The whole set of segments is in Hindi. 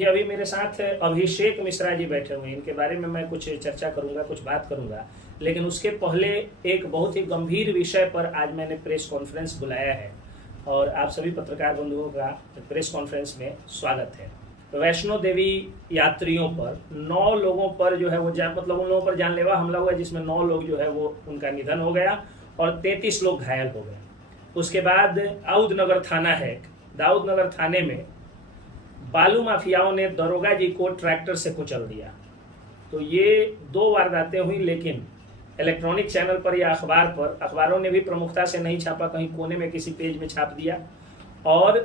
ये अभी मेरे साथ अभिषेक मिश्रा जी बैठे हुए हैं। इनके बारे में मैं कुछ चर्चा करूंगा, कुछ बात करूंगा, लेकिन उसके पहले एक बहुत ही गंभीर विषय पर आज मैंने प्रेस कॉन्फ्रेंस बुलाया है और आप सभी पत्रकार बंधुओं का प्रेस कॉन्फ्रेंस में स्वागत है। वैष्णो देवी यात्रियों पर 9 लोगों पर जो है वो मतलब उन लोगों पर जानलेवा हमला हुआ, जिसमें 9 लोग जो है वो उनका निधन हो गया और 33 लोग घायल हो गए। उसके बाद दाऊदनगर थाना है, दाऊदनगर थाने में बालू माफियाओं ने दरोगा जी को ट्रैक्टर से कुचल दिया। तो ये 2 वारदातें हुई, लेकिन इलेक्ट्रॉनिक चैनल पर या अखबार पर, अखबारों ने भी प्रमुखता से नहीं छापा, कहीं कोने में किसी पेज में छाप दिया और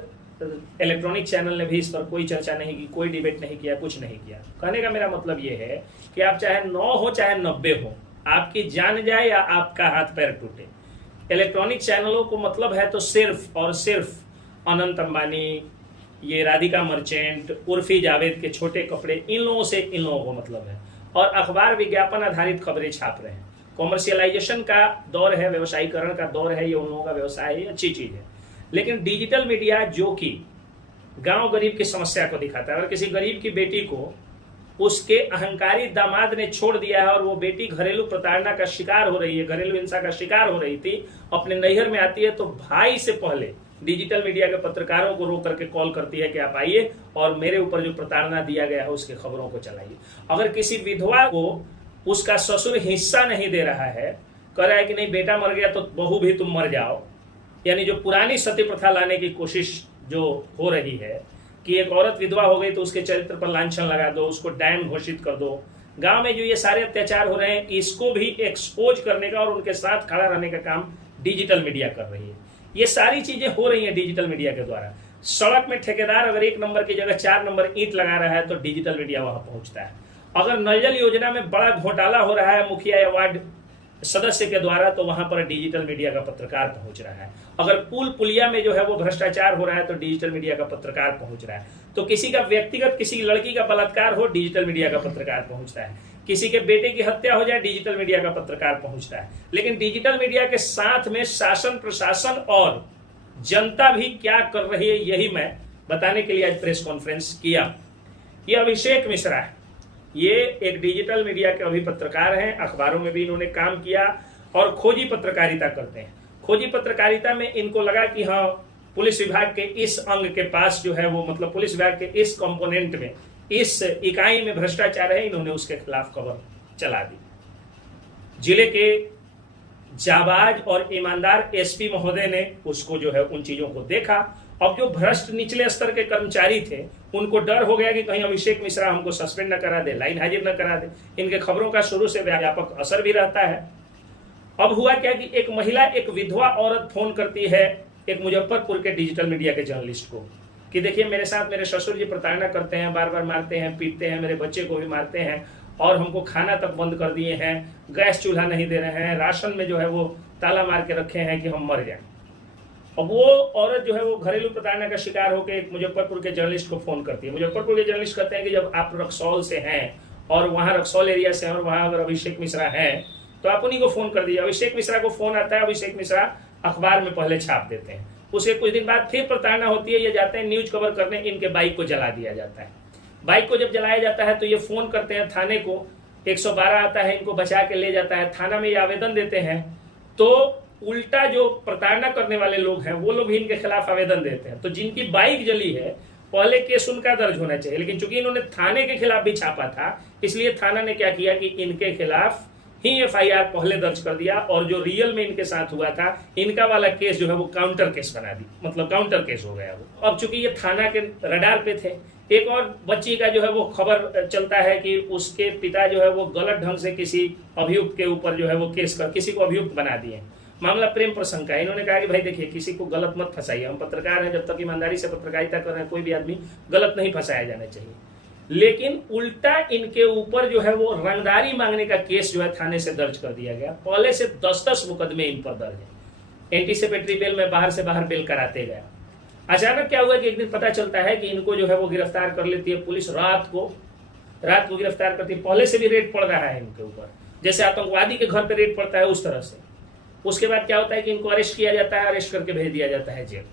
इलेक्ट्रॉनिक चैनल ने भी इस पर कोई चर्चा नहीं की, कोई डिबेट नहीं किया, कुछ नहीं किया। कहने का मेरा मतलब ये है कि आप चाहे 9 हो चाहे 90 हो, आपकी जान जाए या आपका हाथ पैर टूटे, इलेक्ट्रॉनिक चैनलों को मतलब है तो सिर्फ और सिर्फ अनंत अंबानी, ये राधिका मर्चेंट, उर्फी जावेद के छोटे कपड़े, इन लोगों से इन लोगों को मतलब है। और अखबार विज्ञापन आधारित खबरें छाप रहे हैं। कॉमर्शियलाइजेशन का दौर है, व्यवसायीकरण का दौर है, ये उन लोगों का व्यवसाय है, अच्छी चीज है। लेकिन डिजिटल मीडिया जो कि गांव गरीब की समस्या को दिखाता है, और किसी गरीब की बेटी को उसके अहंकारी दामाद ने छोड़ दिया है और वो बेटी घरेलू प्रताड़ना का शिकार हो रही है, घरेलू हिंसा का शिकार हो रही थी, अपने नैहर में आती है तो भाई से पहले डिजिटल मीडिया के पत्रकारों को रोक करके कॉल करती है कि आप आइए और मेरे ऊपर जो प्रताड़ना दिया गया है उसकी खबरों को चलाइए। अगर किसी विधवा को उसका ससुर हिस्सा नहीं दे रहा है, कह रहा है कि नहीं बेटा मर गया तो बहू भी तुम मर जाओ, यानी जो पुरानी सती प्रथा लाने की कोशिश जो हो रही है कि एक औरत विधवा हो गई तो उसके चरित्र पर लांछन लगा दो, उसको डैम घोषित कर दो, गांव में जो ये सारे अत्याचार हो रहे हैं इसको भी एक्सपोज करने का और उनके साथ खड़ा रहने का काम डिजिटल मीडिया कर रही है। ये सारी चीजें हो रही हैं डिजिटल मीडिया के द्वारा। सड़क में ठेकेदार अगर 1 नंबर की जगह 4 नंबर ईंट लगा रहा है तो डिजिटल मीडिया वहां पहुंचता है। अगर नल जल योजना में बड़ा घोटाला हो रहा है मुखिया या वार्ड सदस्य के द्वारा तो वहां पर डिजिटल मीडिया का पत्रकार पहुंच रहा है। अगर पुल पुलिया में जो है वो भ्रष्टाचार हो रहा है तो डिजिटल मीडिया का पत्रकार पहुंच रहा है। तो किसी का व्यक्तिगत किसी लड़की का बलात्कार हो, डिजिटल मीडिया का पत्रकार पहुंचता है। किसी के बेटे की हत्या हो जाए, डिजिटल मीडिया का पत्रकार पहुंचता है। लेकिन डिजिटल मीडिया के साथ में शासन, प्रशासन और जनता भी क्या कर रही है, यही मैं बताने के लिए आज प्रेस कॉन्फ्रेंस किया। ये अभिषेक मिश्रा है, ये एक डिजिटल मीडिया के अभी पत्रकार हैं, अखबारों में भी इन्होंने काम किया और खोजी पत्रकारिता करते हैं। खोजी पत्रकारिता में इनको लगा कि हाँ, पुलिस विभाग के इस अंग के पास जो है वो मतलब पुलिस विभाग के इस कंपोनेंट में, इस इकाई में भ्रष्टाचार है, इन्होंने उसके खिलाफ खबर चला दी। जिले के जाबाज और ईमानदार एसपी महोदय ने उसको जो है उन चीजों को देखा। अब जो भ्रष्ट निचले स्तर के कर्मचारी थे उनको डर हो गया कि कहीं अभिषेक मिश्रा हमको सस्पेंड न करा दे, लाइन हाजिर न करा दे। इनके खबरों का शुरू से व्यापक असर भी रहता है। अब हुआ क्या कि एक महिला, एक विधवा औरत फोन करती है एक मुजफ्फरपुर के डिजिटल मीडिया के जर्नलिस्ट को कि देखिए मेरे साथ मेरे ससुर जी प्रताड़ना करते हैं, बार बार मारते हैं, पीटते हैं, मेरे बच्चे को भी मारते हैं और हमको खाना तक बंद कर दिए हैं, गैस चूल्हा नहीं दे रहे हैं, राशन में जो है वो ताला मार के रखे हैं कि हम मर जाएं। अब वो औरत जो है वो घरेलू प्रताड़ना का शिकार होकर एक मुजफ्फरपुर के जर्नलिस्ट को फोन करती है। मुजफ्फरपुर के जर्नलिस्ट कहते हैं कि जब आप रक्सौल से हैं और वहाँ रक्सौल एरिया से हैं और वहाँ अगर अभिषेक मिश्रा हैं तो आप उन्हीं को फोन कर दीजिए। अभिषेक मिश्रा को फोन आता है, अभिषेक मिश्रा अखबार में पहले छाप देते हैं। उसके कुछ दिन बाद फिर प्रताड़ना होती है, ये जाते हैं न्यूज कवर करने, इनके बाइक को जला दिया जाता है। बाइक को जब जलाया जाता है तो ये फोन करते हैं थाने को, 112 आता है, इनको बचा के ले जाता है। थाना में ये आवेदन देते हैं तो उल्टा जो प्रताड़ना करने वाले लोग हैं वो लोग भी इनके खिलाफ आवेदन देते हैं। तो जिनकी बाइक जली है पहले केस उनका दर्ज होना चाहिए, लेकिन चूंकि इन्होंने थाने के खिलाफ भी छापा था इसलिए थाना ने क्या किया कि इनके खिलाफ ही एफआईआर पहले दर्ज कर दिया और जो रियल में इनके साथ हुआ था इनका वाला केस जो है वो काउंटर केस बना दी, मतलब काउंटर केस हो गया वो। अब चूंकि ये थाना के रडार पे थे, एक और बच्ची का जो है वो खबर चलता है कि उसके पिता जो है वो गलत ढंग से किसी अभियुक्त के ऊपर जो है वो केस कर किसी को अभियुक्त बना दिए। मामला प्रेम प्रसंग का है। इन्होंने कहा कि भाई देखिए किसी को गलत मत फंसाइए, हम पत्रकार हैं, जब तक ईमानदारी से पत्रकारिता कर रहे हैं कोई भी आदमी गलत नहीं फंसाया जाना चाहिए। लेकिन उल्टा इनके ऊपर जो है वो रंगदारी मांगने का केस जो है थाने से दर्ज कर दिया गया। पहले से 10-10 मुकदमे इन पर दर्ज है। एंटीसिपेटरी बेल में बाहर से बाहर बेल कराते गए। अचानक क्या हुआ कि एक दिन पता चलता है कि इनको जो है वो गिरफ्तार कर लेती है पुलिस, रात को गिरफ्तार करती है। पहले से भी रेड पड़ रहा है इनके ऊपर, जैसे आतंकवादी के घर पे रेड पड़ता है उस तरह से। उसके बाद क्या होता है कि इनको अरेस्ट किया जाता है, अरेस्ट करके भेज दिया जाता है जेल।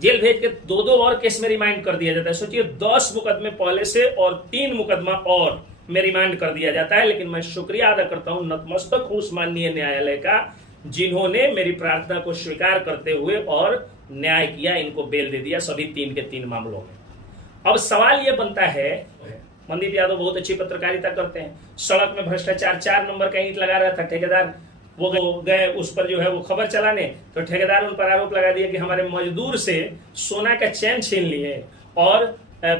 जेल भेज के 2-2 और केस में रिमांड कर दिया जाता है। सोचिए 10 मुकदमे पहले से और 3 मुकदमा और में रिमांड कर दिया जाता है। लेकिन मैं शुक्रिया अदा करता हूं, नतमस्तक हूं उस माननीय न्यायालय का, जिन्होंने मेरी प्रार्थना को स्वीकार करते हुए और न्याय किया, इनको बेल दे दिया सभी 3 के 3 मामलों में। अब सवाल यह बनता है, मनदीप यादव बहुत अच्छी पत्रकारिता करते हैं, सड़क में भ्रष्टाचार 4 नंबर का ईंट लगा रहा था ठेकेदार, वो गए उस पर जो है वो खबर चलाने, तो ठेकेदार उन पर आरोप लगा दिया कि हमारे मजदूर से सोना का चैन छीन लिए और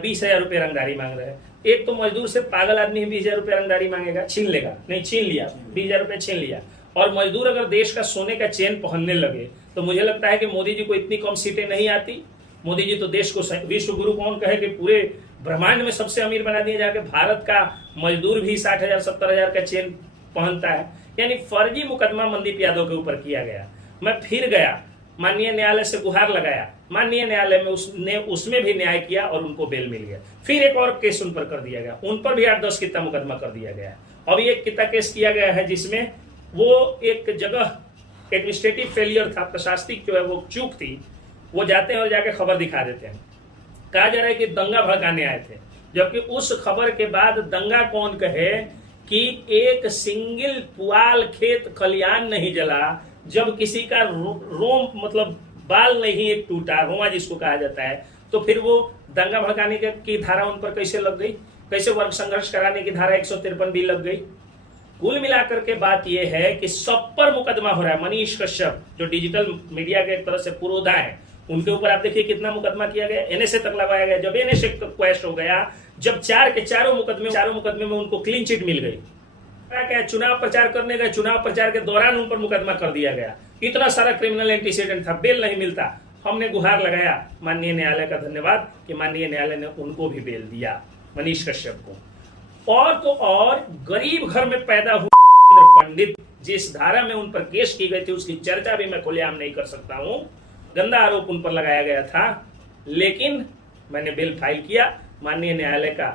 20,000 रुपये रंगदारी मांग रहे हैं। एक तो मजदूर से पागल आदमी 20,000 रुपये रंगदारी मांगेगा, छीन लेगा, नहीं छीन लिया, 20,000 रुपये छीन लिया। और मजदूर अगर देश का सोने का चेन पहनने लगे तो मुझे लगता है कि मोदी जी को इतनी कम सीटें नहीं आती। मोदी जी तो देश को विश्व गुरु कौन कहे कि पूरे ब्रह्मांड में सबसे अमीर बना दिए, जाके भारत का मजदूर भी 60,000 70,000 का चेन पहनता है। यानी फर्जी मुकदमा मनदीप यादव के ऊपर किया गया। मैं फिर गया, माननीय न्यायालय से गुहार लगाया, माननीय न्यायालय में उसमें भी न्याय किया और उनको बेल मिल गया। फिर एक और केस उन पर कर दिया गया, उन पर भी 8-10 किता मुकदमा कर दिया गया। अब एक किता केस किया गया है जिसमें वो एक जगह एडमिनिस्ट्रेटिव फेलियर था, प्रशासनिक जो है वो चूक थी, वो जाते हैं और जाके खबर दिखा देते हैं। कहा जा रहा है कि दंगा भड़काने आए थे, जबकि उस खबर के बाद दंगा कौन कहे कि एक सिंगल पुआल खेत खलियान नहीं जला, जब किसी का रोम मतलब बाल नहीं एक टूटा, रोमा जिसको कहा जाता है, तो फिर वो दंगा भड़काने की धारा उन पर कैसे लग गई, कैसे वर्ग संघर्ष कराने की धारा 153 भी लग गई। कुल मिलाकर के बात यह है कि सब पर मुकदमा हो रहा है। मनीष कश्यप जो डिजिटल मीडिया के एक तरह से पुरोधा है, उनके ऊपर आप देखिए कितना मुकदमा किया गया, एनएसए तक लगाया गया। जब एनएसए क्वेश्चन हो गया, जब 4 के चारों मुकदमे में उनको क्लीन चिट मिल गई, क्या चुनाव प्रचार करने गए, चुनाव प्रचार के दौरान उन पर मुकदमा कर दिया गया। इतना सारा क्रिमिनल एंटीसीडेंट था, बेल नहीं मिलता। हमने गुहार लगाया माननीय न्यायालय का धन्यवाद कि माननीय न्यायालय ने उनको भी बेल दिया, मनीष कश्यप को। और तो और गरीब घर में पैदा हुए पंडित, जिस धारा में उन पर केस की गई थी उसकी चर्चा भी मैं खुलेआम नहीं कर सकता हूं, गंदा आरोप उन पर लगाया गया था, लेकिन मैंने बेल फाइल किया। माननीय न्यायालय का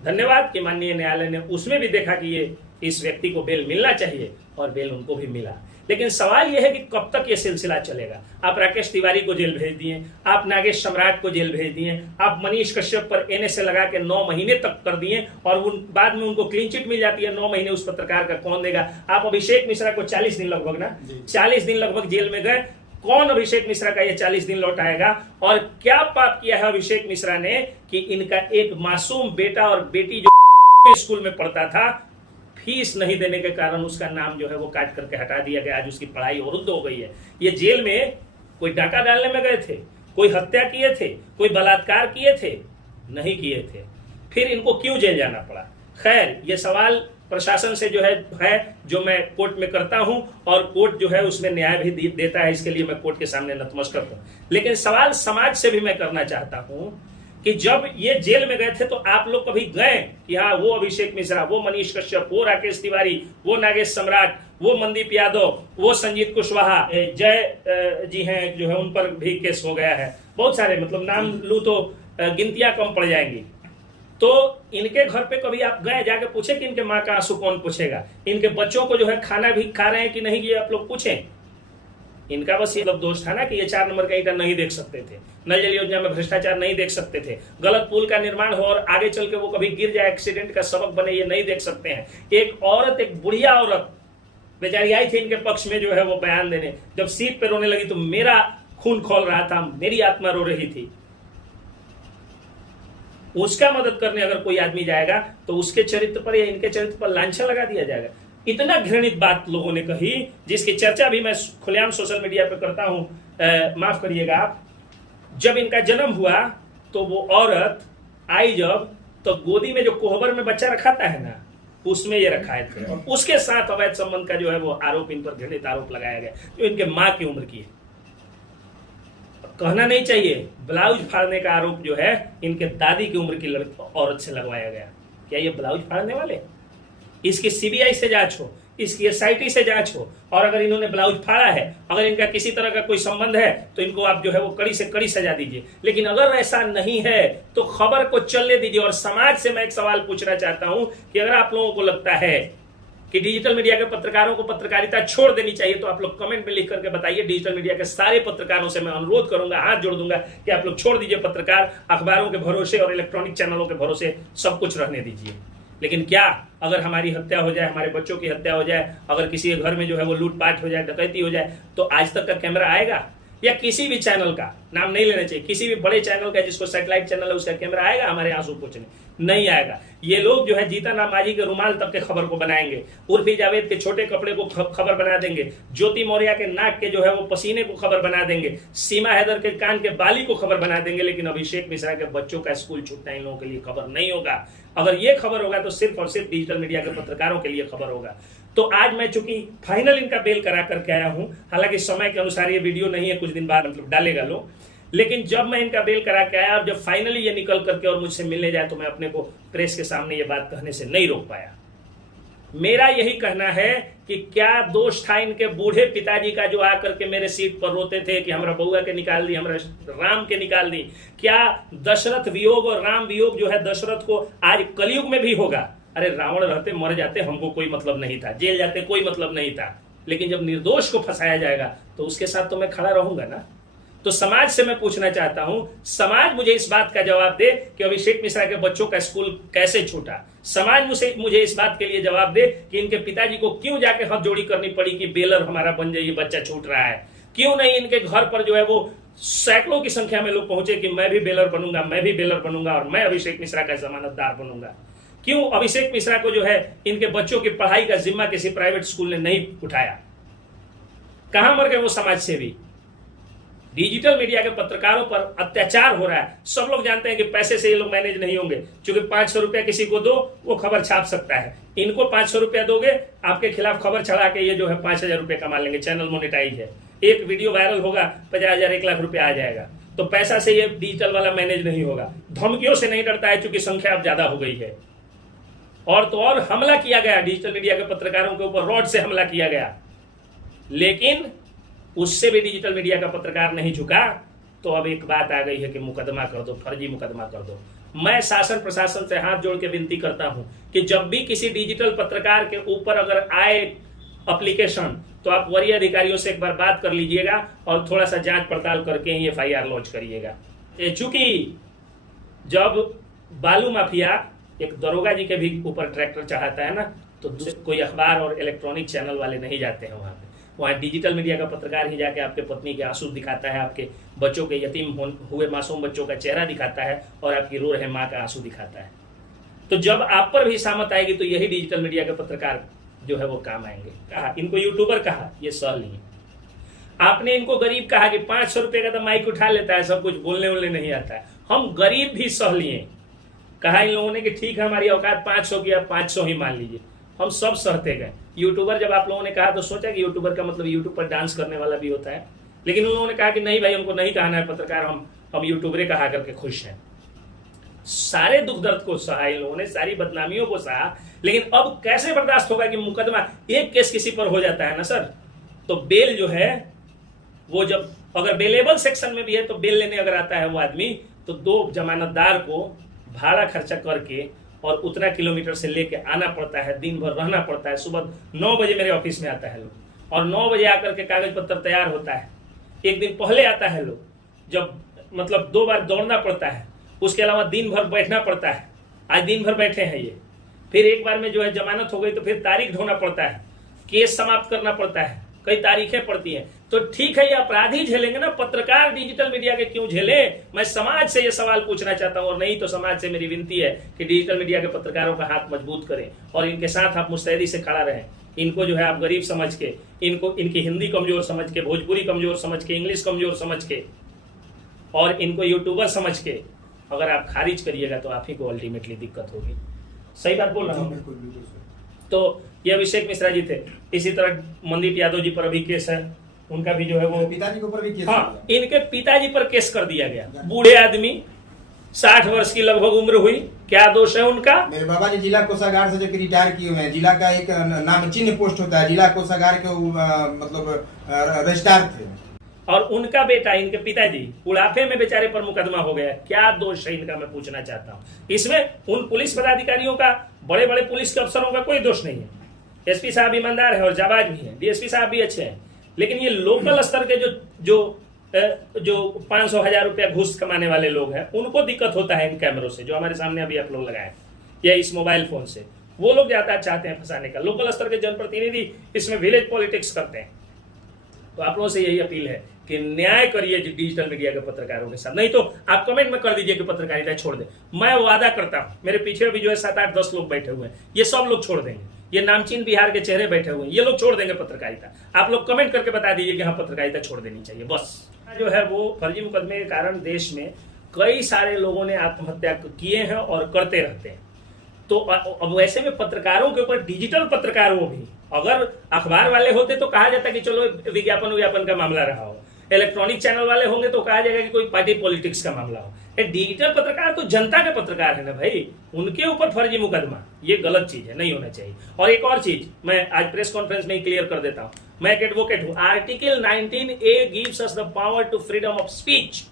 धन्यवाद कि माननीय न्यायालय ने उसमें भी देखा कि ये इस व्यक्ति को बेल मिलना चाहिए और बेल उनको भी मिला। लेकिन सवाल यह है कि कब तक ये सिलसिला चलेगा। आप राकेश तिवारी को जेल भेज दिए, आप नागेश सम्राट को जेल भेज दिए, आप मनीष कश्यप पर एनएसए लगा के 9 महीने तक कर दिए और बाद में उनको क्लीन चिट मिल जाती है। 9 महीने उस पत्रकार का कौन देगा। आप अभिषेक मिश्रा को 40 दिन लगभग ना 40 दिन लगभग जेल में गए, कौन अभिषेक मिश्रा का ये 40 दिन लौटाएगा। और क्या पाप किया है अभिषेक मिश्रा ने कि इनका एक मासूम बेटा और बेटी जो स्कूल में पढ़ता था, फीस नहीं देने के कारण उसका नाम जो है वो काट करके हटा दिया गया। आज उसकी पढ़ाई अवरुद्ध हो गई है। ये जेल में कोई डाका डालने में गए थे, कोई हत्या किए थे, कोई बलात्कार किए थे, नहीं किए थे, फिर इनको क्यों जेल जाना पड़ा। खैर, ये सवाल प्रशासन से जो है जो मैं कोर्ट में करता हूं और कोर्ट जो है उसमें न्याय भी देता है, इसके लिए मैं कोर्ट के सामने नतमस्तक हूं। लेकिन सवाल समाज से भी मैं करना चाहता हूं कि जब ये जेल में गए थे तो आप लोग कभी गए कि हाँ वो अभिषेक मिश्रा, वो मनीष कश्यप, वो राकेश तिवारी, वो नागेश सम्राट, वो मनदीप यादव, वो संजीत कुशवाहा, जय जी हैं जो है उन पर भी केस हो गया है, बहुत सारे, मतलब नाम लूं तो गिनतियां कम पड़ जाएंगी। तो इनके घर पे कभी आप गए, जाके पूछे कि इनके माँ का आंसू कौन पूछेगा, इनके बच्चों को जो है खाना भी खा रहे हैं कि नहीं, ये आप लोग पूछें। इनका बस ये दोष था ना कि ये 4 नंबर का ईंटा नहीं देख सकते थे, नल जल योजना में भ्रष्टाचार नहीं देख सकते थे, गलत पुल का निर्माण हो और आगे चल के वो कभी गिर जाए, एक्सीडेंट का सबक बने, ये नहीं देख सकते हैं। एक औरत, एक बुढ़िया औरत बेचारी आई थी इनके पक्ष में जो है वो बयान देने, जब सीट पे रोने लगी तो मेरा खून खौल रहा था, मेरी आत्मा रो रही थी। उसका मदद करने अगर कोई आदमी जाएगा तो उसके चरित्र पर या इनके चरित्र पर लांछन लगा दिया जाएगा। इतना घृणित बात लोगों ने कही जिसकी चर्चा भी मैं खुलेआम सोशल मीडिया पे करता हूं। माफ करिएगा आप, जब इनका जन्म हुआ तो वो औरत आई जब, तो गोदी में जो कोहबर में बच्चा रखाता है ना, उसमें ये रखाए थे और उसके साथ अवैध संबंध का जो है वो आरोप इन पर घृणित आरोप लगाया गया जो इनके माँ की उम्र की है। कहना नहीं चाहिए, ब्लाउज फाड़ने का आरोप जो है इनके दादी की उम्र की औरत से लगवाया गया। क्या ये ब्लाउज फाड़ने वाले? इसकी सीबीआई से जांच हो, इसकी एसआईटी से जांच हो, और अगर इन्होंने ब्लाउज फाड़ा है, अगर इनका किसी तरह का कोई संबंध है तो इनको आप जो है वो कड़ी से कड़ी सजा दीजिए। लेकिन अगर ऐसा नहीं है तो खबर को चलने दीजिए। और समाज से मैं एक सवाल पूछना चाहता हूं कि अगर आप लोगों को लगता है कि डिजिटल मीडिया के पत्रकारों को पत्रकारिता छोड़ देनी चाहिए, तो आप लोग कमेंट में लिख करके बताइए। डिजिटल मीडिया के सारे पत्रकारों से मैं अनुरोध करूंगा, हाथ जोड़ दूंगा कि आप लोग छोड़ दीजिए पत्रकार, अखबारों के भरोसे और इलेक्ट्रॉनिक चैनलों के भरोसे सब कुछ रहने दीजिए। लेकिन क्या अगर हमारी हत्या हो जाए, हमारे बच्चों की हत्या हो जाए, अगर किसी के घर में जो है वो लूटपाट हो जाए, डकैती हो जाए, तो आज तक का कैमरा आएगा? या किसी भी चैनल का नाम नहीं लेना चाहिए, किसी भी बड़े चैनल का जिसको सैटेलाइट चैनल है उसका कैमरा आएगा हमारे आंसू पोंछने? नहीं आएगा। ये लोग जो है जीतन राम मांझी के रुमाल तक के खबर को बनाएंगे, उर्फी जावेद के छोटे कपड़े को खबर बना देंगे, ज्योति मौर्य के नाक के जो है वो पसीने को खबर बना देंगे, सीमा हैदर के कान के बाली को खबर बना देंगे, लेकिन अभिषेक मिश्रा के बच्चों का स्कूल छूटना इन लोगों के लिए खबर नहीं होगा। अगर ये खबर होगा तो सिर्फ और सिर्फ डिजिटल मीडिया के पत्रकारों के लिए खबर होगा। तो आज मैं चूंकि फाइनल इनका बेल करा करके आया हूं, हालांकि समय के अनुसार ये वीडियो नहीं है, कुछ दिन बाद मतलब डालेगा लोग, लेकिन जब मैं इनका बेल करा के आया और जब फाइनली ये निकल करके और मुझसे मिलने जाए तो मैं अपने को प्रेस के सामने ये बात कहने से नहीं रोक पाया। मेरा यही कहना है कि क्या दोष था इनके बूढ़े पिताजी का जो आकर के मेरे सीट पर रोते थे कि हमरा बउआ के निकाल दी, हमरा राम के निकाल दी। क्या दशरथ वियोग और राम वियोग जो है दशरथ को आज कलयुग में भी होगा? अरे रावण रहते मर जाते, हमको कोई मतलब नहीं था, जेल जाते कोई मतलब नहीं था, लेकिन जब निर्दोष को फंसाया जाएगा तो उसके साथ तो मैं खड़ा रहूंगा ना। तो समाज से मैं पूछना चाहता हूं, समाज मुझे इस बात का जवाब दे कि अभिषेक मिश्रा के बच्चों का स्कूल कैसे छूटा। समाज मुझे इस बात के लिए जवाब दे कि इनके पिताजी को क्यों जाके हाथ जोड़ी करनी पड़ी कि बेलर हमारा बन जाइए, बच्चा छूट रहा है। क्यों नहीं इनके घर पर जो है वो सैकड़ों की संख्या में लोग पहुंचे कि मैं भी बेलर बनूंगा, मैं भी बेलर बनूंगा और मैं अभिषेक मिश्रा का जमानतदार बनूंगा। क्यों अभिषेक मिश्रा को जो है इनके बच्चों की पढ़ाई का जिम्मा किसी प्राइवेट स्कूल ने नहीं उठाया? कहां मर गए वो समाज सेवी? डिजिटल मीडिया के पत्रकारों पर अत्याचार हो रहा है। सब लोग जानते हैं कि पैसे से ये लोग मैनेज नहीं होंगे, क्योंकि 500 रुपया किसी को दो वो खबर छाप सकता है। इनको 500 रुपया दोगे, आपके खिलाफ खबर चढ़ा के ये जो है 5000 रुपये कमा लेंगे। चैनल मोनेटाइज है, एक वीडियो वायरल होगा 50,000 1 लाख रुपया आ जाएगा। तो पैसा से ये डिजिटल वाला मैनेज नहीं होगा। धमकियों से नहीं डरता है क्योंकि संख्या अब ज्यादा हो गई है। और तो और हमला किया गया डिजिटल मीडिया के पत्रकारों के ऊपर, रॉड से हमला किया गया, लेकिन उससे भी डिजिटल मीडिया का पत्रकार नहीं झुका। तो अब एक बात आ गई है कि मुकदमा कर दो, फर्जी मुकदमा कर दो। मैं शासन प्रशासन से हाथ जोड़ के विनती करता हूं कि जब भी किसी डिजिटल पत्रकार के ऊपर अगर आए एप्लीकेशन तो आप वरीय अधिकारियों से एक बार बात कर लीजिएगा और थोड़ा सा जांच पड़ताल करके ही FIR लॉन्च करिएगा। चूंकि जब बालू माफिया एक दरोगा जी के भी ऊपर ट्रैक्टर चढ़ाता है ना, तो कोई अखबार और इलेक्ट्रॉनिक चैनल वाले नहीं जाते हैं वहाँ डिजिटल मीडिया का पत्रकार ही जाके आपके पत्नी के आंसू दिखाता है, आपके बच्चों के यतीम हुए मासूम बच्चों का चेहरा दिखाता है और आपकी रो रहे माँ का आंसू दिखाता है। तो जब आप पर भी सामत आएगी तो यही डिजिटल मीडिया के पत्रकार जो है वो काम आएंगे। कहा इनको यूट्यूबर कहा, ये सह लिए। आपने इनको गरीब कहा कि 500 रुपये का तो माइक उठा लेता है, सब कुछ बोलने वोलने नहीं आता है। हम गरीब भी सह लिए। कहा इन लोगों ने कि ठीक है हमारी औकात 500 की, आप 500 ही मान लीजिए। हम सब सहते गए। यूट्यूबर जब आप लोगों ने कहा तो सोचा कि यूट्यूबर का मतलब यूट्यूब पर डांस करने वाला भी होता है, लेकिन उन लोगों ने कहा कि नहीं भाई, हमको नहीं कहना है पत्रकार, हम यूट्यूबरे कहा करके खुश हैं। सारे दुख दर्द को सहा इन लोगों ने, सारी बदनामियों को सहा, लेकिन अब कैसे बर्दाश्त होगा कि मुकदमा एक केस किसी पर हो जाता है ना सर, तो बेल जो है वो जब अगर बेलेबल सेक्शन में भी है तो बेल लेने अगर आता है वो आदमी, तो 2 जमानतदार को भाड़ा खर्चा करके और उतना किलोमीटर से लेके आना पड़ता है, दिन भर रहना पड़ता है। सुबह 9 बजे मेरे ऑफिस में आता है लोग और 9 बजे आकर के कागज पत्र तैयार होता है। एक दिन पहले आता है लोग, जब मतलब 2 बार दौड़ना पड़ता है, उसके अलावा दिन भर बैठना पड़ता है। आज दिन भर बैठे हैं ये, फिर एक बार में जो है जमानत हो गई तो फिर तारीख ढोना पड़ता है, केस समाप्त करना पड़ता है, कई तारीखें पड़ती हैं। तो ठीक है ये अपराधी झेलेंगे ना, पत्रकार डिजिटल मीडिया के क्यों झेले? मैं समाज से ये सवाल पूछना चाहता हूं, और नहीं तो समाज से मेरी विनती है कि डिजिटल मीडिया के पत्रकारों का हाथ मजबूत करें और इनके साथ आप मुस्तैदी से खड़ा रहें। इनको जो है आप गरीब समझ के, इनको इनकी हिंदी कमजोर समझ के, भोजपुरी कमजोर समझ के, इंग्लिश कमजोर समझ के और इनको यूट्यूबर समझ के अगर आप खारिज करिएगा तो आप ही को अल्टीमेटली दिक्कत होगी। सही बात बोल रहा हूँ? तो ये अभिषेक मिश्रा जी थे। इसी तरह मनदीप यादव जी पर अभी केस है, उनका भी जो है वो पिताजी के ऊपर भी केस, हाँ इनके पिताजी पर केस कर दिया गया। बूढ़े आदमी, 60 वर्ष की लगभग उम्र हुई, क्या दोष है उनका? मेरे बाबा जी जिला कोषागार से जब रिटायर किए हुए हैं, जिला का एक नाम चिन्ह पोस्ट होता है, जिला कोषागार के मतलब रजिस्ट्रार थे। और उनका बेटा, इनके पिताजी बुढ़ापे में बेचारे पर मुकदमा हो गया। क्या दोष है इनका, मैं पूछना चाहता हूँ। इसमें उन पुलिस पदाधिकारियों का, बड़े बड़े पुलिस के अफसरों का कोई दोष नहीं है। एसपी साहब ईमानदार है और जाबाज भी है, डीएसपी साहब भी अच्छे हैं, लेकिन ये लोकल स्तर के जो 500,000 रुपया घूस कमाने वाले लोग हैं, उनको दिक्कत होता है इन कैमरों से, जो हमारे सामने अभी आप लोग लगाए या इस मोबाइल फोन से, वो लोग ज्यादा चाहते हैं फंसाने का। लोकल स्तर के जनप्रतिनिधि इसमें विलेज पॉलिटिक्स करते हैं। तो आप लोगों से यही अपील है कि न्याय करिए डिजिटल मीडिया के पत्रकारों के साथ, नहीं तो आप कमेंट में कर दीजिए कि पत्रकारिता छोड़ दे। मैं वादा करता हूं, मेरे पीछे अभी जो है 7, 8, 10 लोग बैठे हुए हैं, ये सब लोग छोड़ देंगे। ये नामचीन बिहार के चेहरे बैठे हुए हैं, ये लोग छोड़ देंगे पत्रकारिता। आप लोग कमेंट करके बता दीजिए कि हाँ पत्रकारिता छोड़ देनी चाहिए, बस। जो है वो फर्जी मुकदमे के कारण देश में कई सारे लोगों ने आत्महत्या किए हैं और करते रहते हैं। तो अब वैसे में पत्रकारों के ऊपर, डिजिटल पत्रकारों भी, अगर अखबार वाले होते तो कहा जाता कि चलो विज्ञापन का मामला रहा हो, इलेक्ट्रॉनिक चैनल वाले होंगे तो कहा जाएगा कि कोई पार्टी पॉलिटिक्स का मामला हो। डिजिटल पत्रकार तो जनता के पत्रकार है ना भाई, उनके ऊपर फर्जी मुकदमा, ये गलत चीज है, नहीं होना चाहिए। और एक और चीज मैं आज प्रेस कॉन्फ्रेंस में ही क्लियर कर देता हूं, मैं एक एडवोकेट हूं। Article 19A gives us the power to freedom of speech.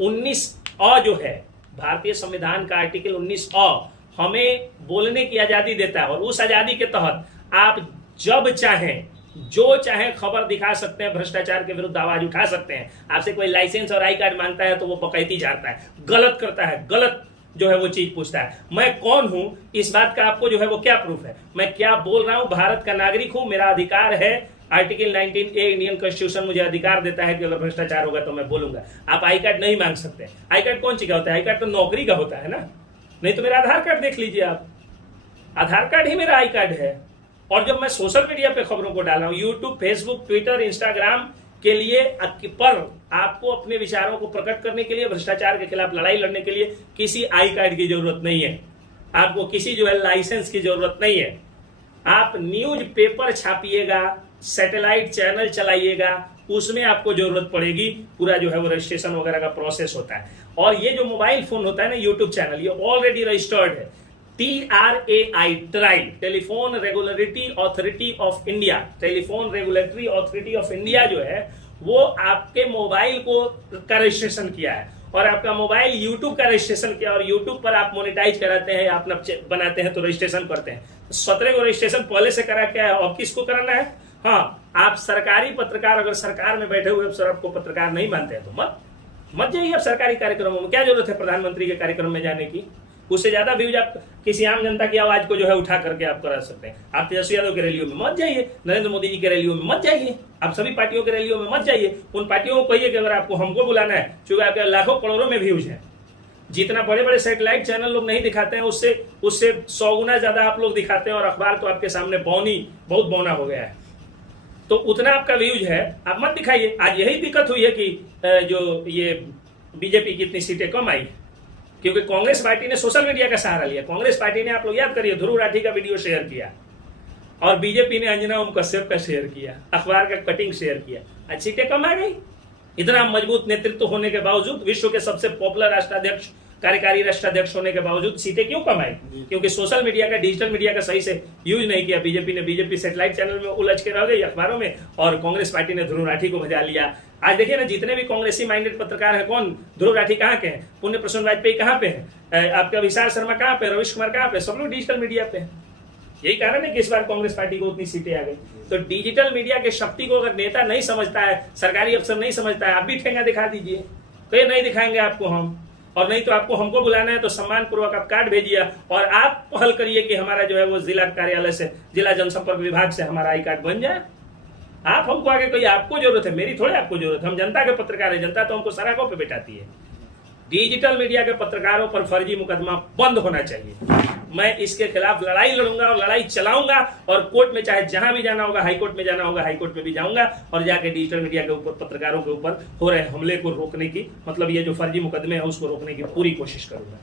19A जो है भारतीय संविधान का आर्टिकल 19A हमें बोलने की आजादी देता है, और उस आजादी के तहत आप जब चाहें जो चाहे खबर दिखा सकते हैं, भ्रष्टाचार के विरुद्ध आवाज उठा सकते हैं। आपसे कोई लाइसेंस और आई कार्ड मांगता है तो वो बकैती झाड़ता है, गलत करता है, गलत जो है वो चीज पूछता है। मैं कौन हूं इस बात का आपको जो है वो क्या प्रूफ है? मैं क्या बोल रहा हूं, भारत का नागरिक हूं, मेरा अधिकार है। आर्टिकल 19A इंडियन कॉन्स्टिट्यूशन मुझे अधिकार देता है कि अगर भ्रष्टाचार होगा तो मैं बोलूंगा। आप आई कार्ड नहीं मांग सकते। आई कार्ड कौन सी का होता है? आई कार्ड तो नौकरी का होता है ना, नहीं तो मेरा आधार कार्ड देख लीजिए आप, आधार कार्ड ही मेरा आई कार्ड है। और जब मैं सोशल मीडिया पे खबरों को डाला हूं, यूट्यूब, फेसबुक, ट्विटर, इंस्टाग्राम के लिए पर आपको अपने विचारों को प्रकट करने के लिए, भ्रष्टाचार के खिलाफ लड़ाई लड़ने के लिए किसी आई कार्ड की जरूरत नहीं है, आपको किसी जो है लाइसेंस की जरूरत नहीं है। आप न्यूज पेपर छापिएगा, सैटेलाइट चैनल चलाइएगा, उसमें आपको जरूरत पड़ेगी। पूरा जो है वो रजिस्ट्रेशन वगैरह का प्रोसेस होता है। और ये जो मोबाइल फोन होता है ना, यूट्यूब चैनल, ये ऑलरेडी रजिस्टर्ड है। TRAI, ट्राइल, telephone regulatory authority of India, telephone regulatory authority of India जो है वो आपके मोबाइल का रजिस्ट्रेशन किया है, और आपका मोबाइल यूट्यूब का रजिस्ट्रेशन किया, और यूट्यूब पर आप मोनेटाइज कराते हैं, अपना बनाते हैं तो रजिस्ट्रेशन करते हैं। 17 को रजिस्ट्रेशन पहले से करा क्या है, और किसको कराना है? हाँ, आप सरकारी पत्रकार, अगर सरकार में बैठे हुए सर आपको पत्रकार नहीं मानते हैं तो मत जाइए आप सरकारी कार्यक्रमों में। क्या जरूरत है प्रधानमंत्री के कार्यक्रम में जाने की? उससे ज्यादा व्यूज आप किसी आम जनता की आवाज को जो है उठा करके आप करा सकते हैं। आप तेजस्वी यादव के रैलियों में मत जाइए, नरेंद्र मोदी जी के रैलियों में मत जाइए, आप सभी पार्टियों के रैलियों में मत जाइए। उन पार्टियों को कहिए कि अगर आपको हमको बुलाना है, क्योंकि आपके लाखों करोड़ों में व्यूज है, जितना बड़े बड़े सैटेलाइट चैनल लोग नहीं दिखाते हैं उससे 100 गुना ज्यादा आप लोग दिखाते हैं, और अखबार तो आपके सामने बहुत बौना हो गया है, तो उतना आपका व्यूज है, आप मत दिखाइए। आज यही दिक्कत हुई है कि जो ये बीजेपी की इतनी सीटें कम आई, क्योंकि कांग्रेस पार्टी ने सोशल मीडिया का सहारा लिया। कांग्रेस पार्टी ने, आप लोग याद करिए, ध्रुव राठी का वीडियो शेयर किया, और बीजेपी ने अंजना ओम कश्यप का शेयर किया, अखबार का कटिंग शेयर किया, आज सीटें कम आ गई। इतना मजबूत नेतृत्व होने के बावजूद, विश्व के सबसे पॉपुलर राष्ट्राध्यक्ष, कार्यकारी राष्ट्राध्यक्ष होने के बावजूद सीटें क्यों कम आई? क्योंकि सोशल मीडिया का, डिजिटल मीडिया का सही से यूज नहीं किया बीजेपी ने। बीजेपी सैटेलाइट चैनल में उलझ के रह गई, अखबारों में, और कांग्रेस पार्टी ने ध्रुव राठी को भजा लिया। आज देखिए ना, जितने भी कांग्रेसी माइंडेड पत्रकार हैं, कौन? ध्रुव राठी कहाँ के हैं, पुण्य प्रसून वाजपेयी कहाँ पे हैं, आपके अभिषार शर्मा कहाँ पे, रविश कुमार कहाँ पे, सब लोग डिजिटल मीडिया पे। यही कारण है कि इस बार कांग्रेस पार्टी को उतनी सीटें आ गई। तो डिजिटल मीडिया के शक्ति को अगर नेता नहीं समझता है, सरकारी अफसर नहीं समझता है, आप भी ठेंगा दिखा दीजिए। तो ये नहीं दिखाएंगे आपको हम, और नहीं तो आपको हमको बुलाना है तो सम्मान पूर्वक आप कार्ड भेजिए, और आप पहल करिए कि हमारा जो है वो जिला कार्यालय से, जिला जनसंपर्क विभाग से हमारा आई कार्ड बन जाए। आप हमको आगे कहिए, आपको जरूरत है, मेरी थोड़ी आपको जरूरत है। हम जनता के पत्रकार है, जनता तो हमको सराखों पे बैठाती है। डिजिटल मीडिया के पत्रकारों पर फर्जी मुकदमा बंद होना चाहिए। मैं इसके खिलाफ लड़ाई लड़ूंगा और लड़ाई चलाऊंगा, और कोर्ट में चाहे जहां भी जाना होगा, हाई कोर्ट में जाना होगा, हाई कोर्ट में भी जाऊंगा, और जाके डिजिटल मीडिया के ऊपर, पत्रकारों के ऊपर हो रहे हमले को रोकने की, मतलब ये जो फर्जी मुकदमे है उसको रोकने की पूरी कोशिश करूंगा।